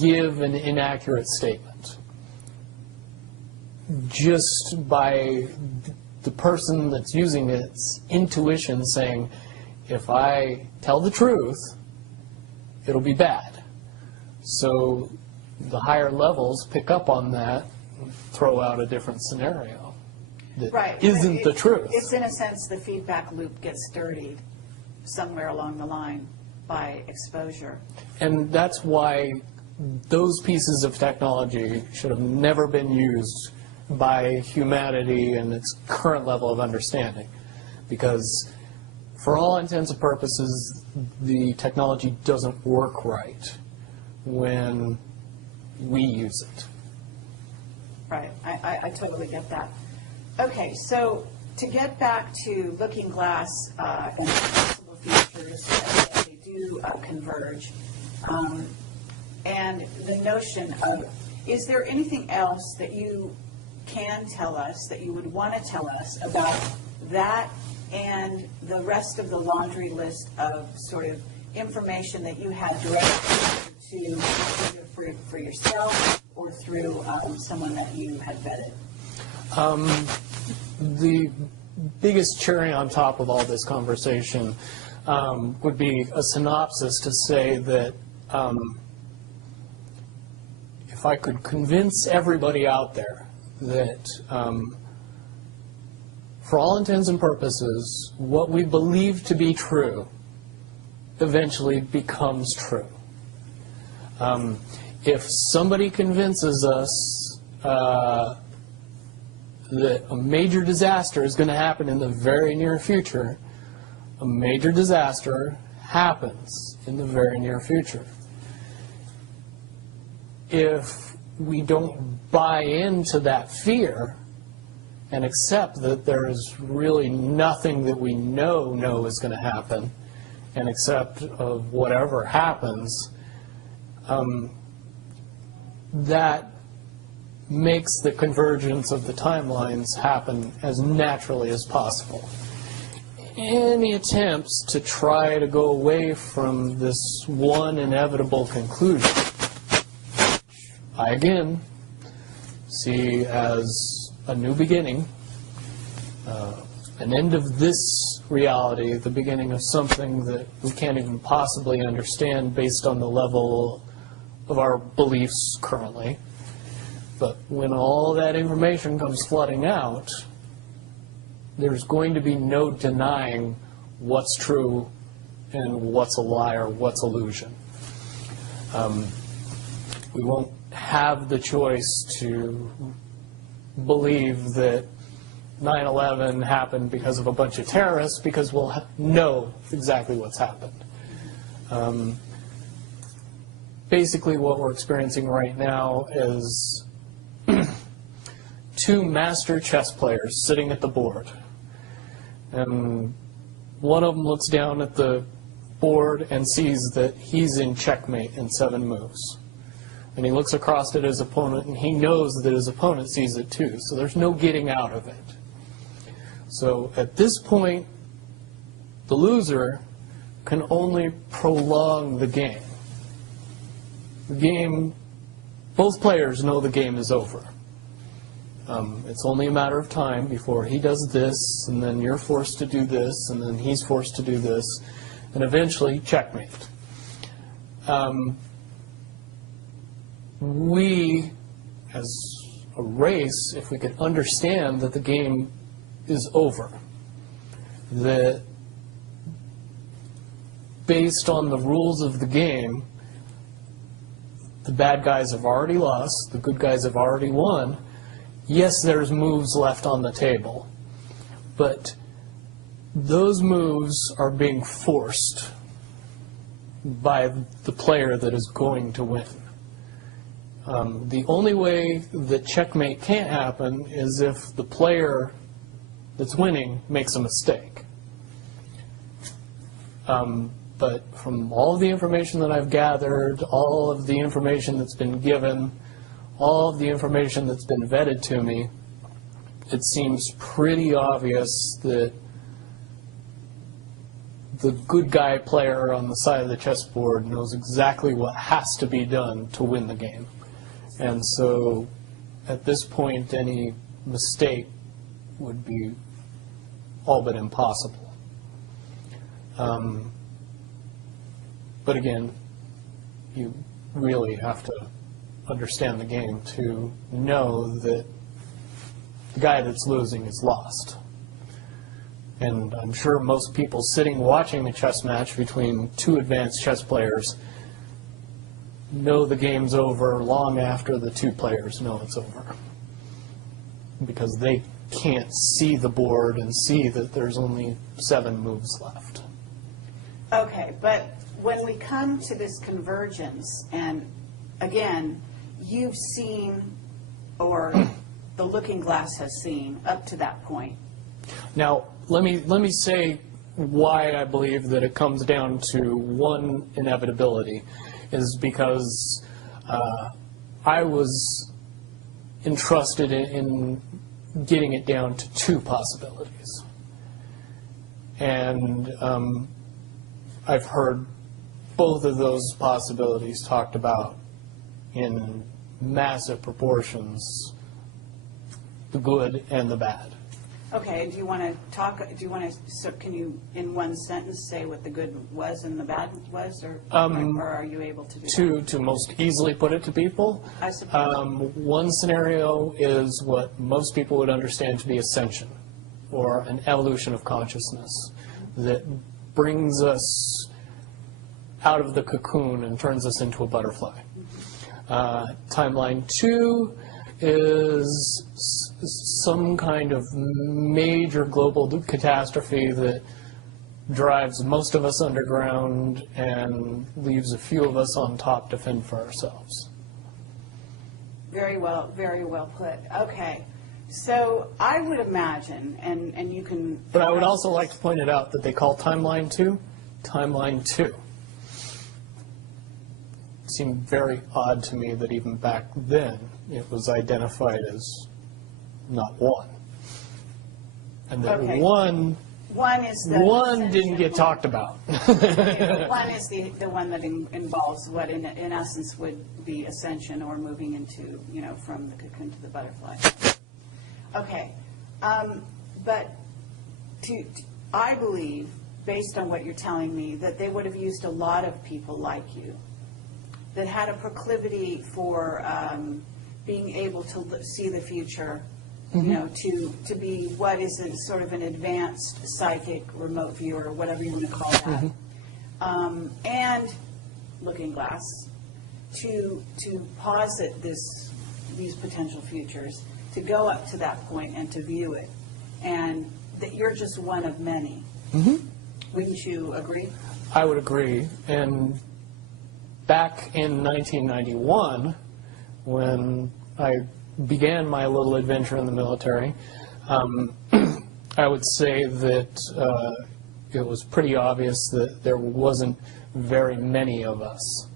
give an inaccurate statement just by the person that's using its intuition saying, if I tell the truth, it'll be bad. So the higher levels pick up on that and throw out a different scenario that isn't the truth. It's in a sense the feedback loop gets dirtied somewhere along the line by exposure. And that's why those pieces of technology should have never been used by humanity in its current level of understanding. Because for all intents and purposes, the technology doesn't work right when we use it. Right. I totally get that. Okay, so to get back to Looking Glass and possible features that they do converge, and the notion of, is there anything else that you can tell us, that you would want to tell us about that and the rest of the laundry list of sort of information that you had directly to either for yourself or through someone that you had vetted? The biggest cherry on top of all this conversation would be a synopsis to say that if I could convince everybody out there that for all intents and purposes, what we believe to be true eventually becomes true. If somebody convinces us that a major disaster is going to happen in the very near future, a major disaster happens in the very near future. If we don't buy into that fear and accept that there is really nothing that we know is going to happen, and accept of whatever happens, that makes the convergence of the timelines happen as naturally as possible. Any attempts to try to go away from this one inevitable conclusion, I again see as a new beginning, an end of this reality, the beginning of something that we can't even possibly understand based on the level of our beliefs currently. But when all that information comes flooding out, there's going to be no denying what's true and what's a lie or what's illusion. We won't have the choice to believe that 9/11 happened because of a bunch of terrorists, because we'll know exactly what's happened. Basically what we're experiencing right now is two master chess players sitting at the board. And one of them looks down at the board and sees that he's in checkmate in 7 moves. And he looks across at his opponent, and he knows that his opponent sees it too. So there's no getting out of it. So at this point, the loser can only prolong the game. The game, both players know the game is over. It's only a matter of time before he does this, and then you're forced to do this, and then he's forced to do this, and eventually checkmate. We, as a race, if we could understand that the game is over, that based on the rules of the game, the bad guys have already lost, the good guys have already won. Yes, there's moves left on the table, but those moves are being forced by the player that is going to win. The only way that checkmate can't happen is if the player that's winning makes a mistake. But from all of the information that I've gathered, all of the information that's been given, all of the information that's been vetted to me, it seems pretty obvious that the good guy player on the side of the chessboard knows exactly what has to be done to win the game. And so at this point, any mistake would be all but impossible. But again, you really have to understand the game to know that the guy that's losing is lost. And I'm sure most people sitting watching the chess match between two advanced chess players know the game's over long after the two players know it's over, because they can't see the board and see that there's only 7 moves left. Okay, but when we come to this convergence, and again, you've seen, or the looking glass has seen, up to that point. Now, let me say why I believe that it comes down to one inevitability, is because I was entrusted in getting it down to 2 possibilities. And I've heard both of those possibilities talked about in massive proportions, the good and the bad. Okay, do you want to talk, so can you, in one sentence, say what the good was and the bad was, or are you able to do that? To most easily put it to people, I suppose. one scenario is what most people would understand to be ascension, or an evolution of consciousness that brings us out of the cocoon and turns us into a butterfly. Timeline 2 is some kind of major global catastrophe that drives most of us underground and leaves a few of us on top to fend for ourselves. Very well put. Okay, so I would imagine, and you can... But I would also like to point it out that they call Timeline 2 Timeline 2. It seemed very odd to me that even back then it was identified as not 1. And that Okay. one is the... One didn't get talked about. Okay, but 1 is the one that involves what in essence would be ascension, or moving into, from the cocoon to the butterfly. Okay, but I believe, based on what you're telling me, that they would have used a lot of people like you that had a proclivity for being able to see the future, to be what is a sort of an advanced psychic remote viewer, whatever you want to call that, and looking glass, to posit these potential futures, to go up to that point and to view it, and that you're just one of many. Wouldn't you agree? I would agree. And back in 1991, when I began my little adventure in the military, I would say that it was pretty obvious that there wasn't very many of us.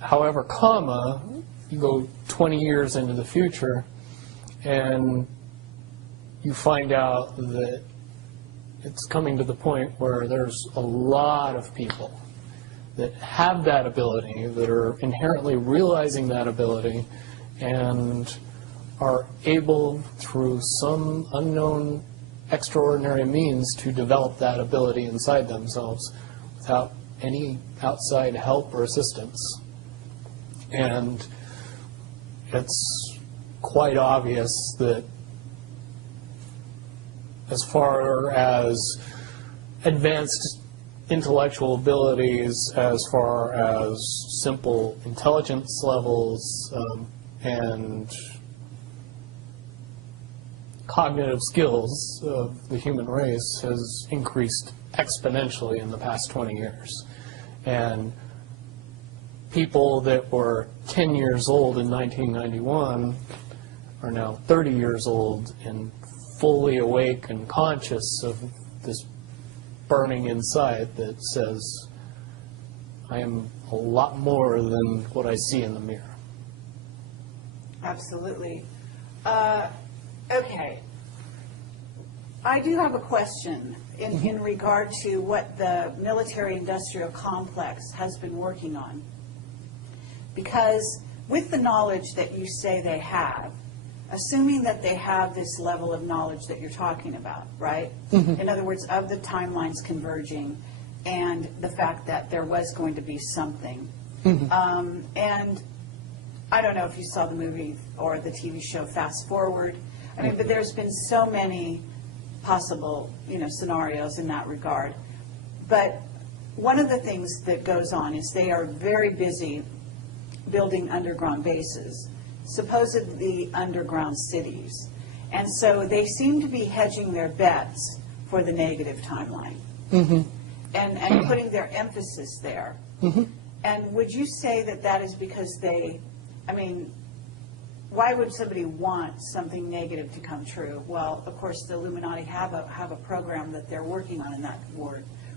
However, you go 20 years into the future, and you find out that it's coming to the point where there's a lot of people that have that ability, that are inherently realizing that ability, and are able, through some unknown extraordinary means, to develop that ability inside themselves without any outside help or assistance. And it's quite obvious that as far as advanced intellectual abilities, as far as simple intelligence levels, and cognitive skills of the human race has increased exponentially in the past 20 years. And people that were 10 years old in 1991 are now 30 years old and fully awake and conscious of this burning inside that says, I am a lot more than what I see in the mirror. Absolutely. Okay. I do have a question in regard to what the military-industrial complex has been working on. Because with the knowledge that you say they have, assuming that they have this level of knowledge that you're talking about, right? In other words, of the timelines converging and the fact that there was going to be something. And I don't know if you saw the movie or the TV show Fast Forward. I mean, but there's been so many possible, scenarios in that regard. But one of the things that goes on is they are very busy building underground bases, supposedly underground cities. And so they seem to be hedging their bets for the negative timeline and putting their emphasis there. And would you say that that is because why would somebody want something negative to come true? Well, of course, the Illuminati have a program that they're working on in that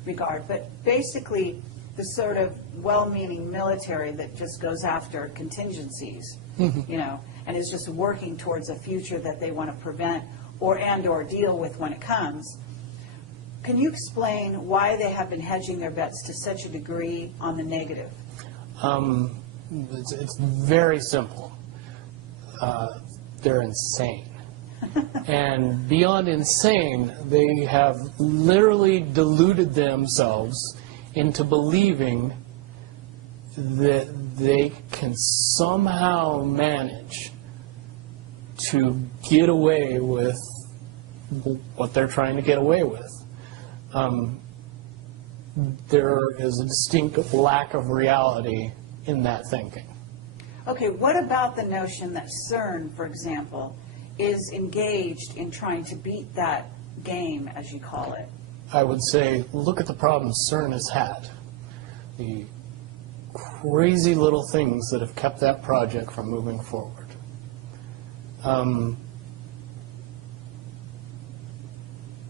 regard. But basically, the sort of well-meaning military that just goes after contingencies, and is just working towards a future that they want to prevent or deal with when it comes. Can you explain why they have been hedging their bets to such a degree on the negative? It's very simple. They're insane. And beyond insane, they have literally deluded themselves into believing that they can somehow manage to get away with what they're trying to get away with. There is a distinct lack of reality in that thinking. Okay, what about the notion that CERN, for example, is engaged in trying to beat that game, as you call it? I would say, look at the problems CERN has had. The crazy little things that have kept that project from moving forward.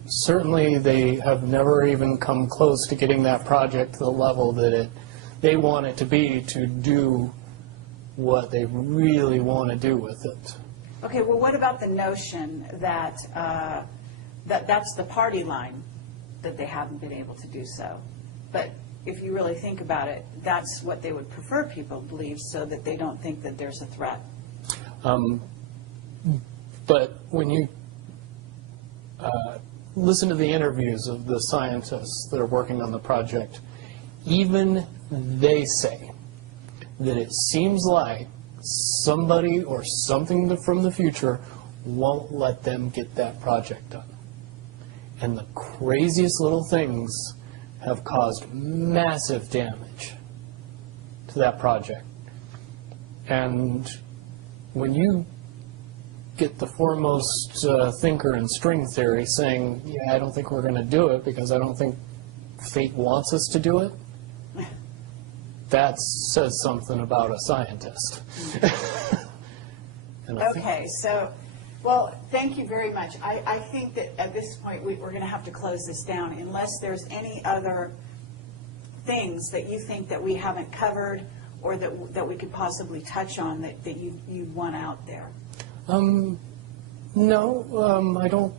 Certainly, they have never even come close to getting that project to the level that they want it to be to do what they really want to do with it. Okay, well, what about the notion that that's the party line, that they haven't been able to do so? But if you really think about it, that's what they would prefer people believe, so that they don't think that there's a threat. But when you listen to the interviews of the scientists that are working on the project, even they say that it seems like somebody or something from the future won't let them get that project done. And the craziest little things have caused massive damage to that project. And when you get the foremost thinker in string theory saying, yeah, I don't think we're going to do it because I don't think fate wants us to do it, that says something about a scientist. Okay, so, well, thank you very much. I think that at this point we're going to have to close this down unless there's any other things that you think that we haven't covered or that we could possibly touch on that you want out there. No, I don't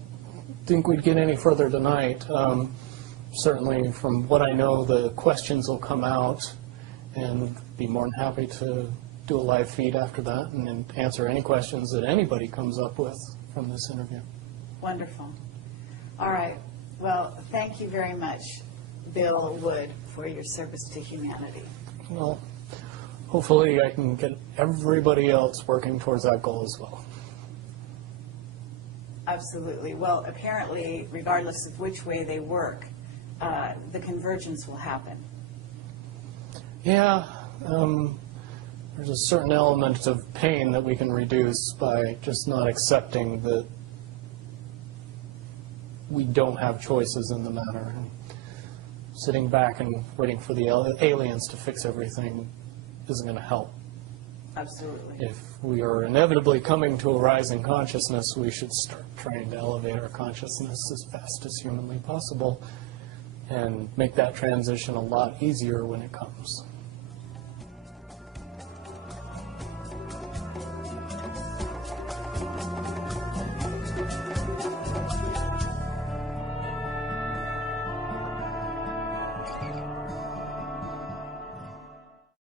think we'd get any further tonight. Certainly, from what I know, the questions will come out, and be more than happy to do a live feed after that and answer any questions that anybody comes up with from this interview. Wonderful. All right. Well, thank you very much, Bill Wood, for your service to humanity. Well, hopefully I can get everybody else working towards that goal as well. Absolutely. Well, apparently, regardless of which way they work, the convergence will happen. Yeah. There's a certain element of pain that we can reduce by just not accepting that we don't have choices in the matter. And sitting back and waiting for the aliens to fix everything isn't going to help. Absolutely. If we are inevitably coming to a rising consciousness, we should start trying to elevate our consciousness as fast as humanly possible and make that transition a lot easier when it comes.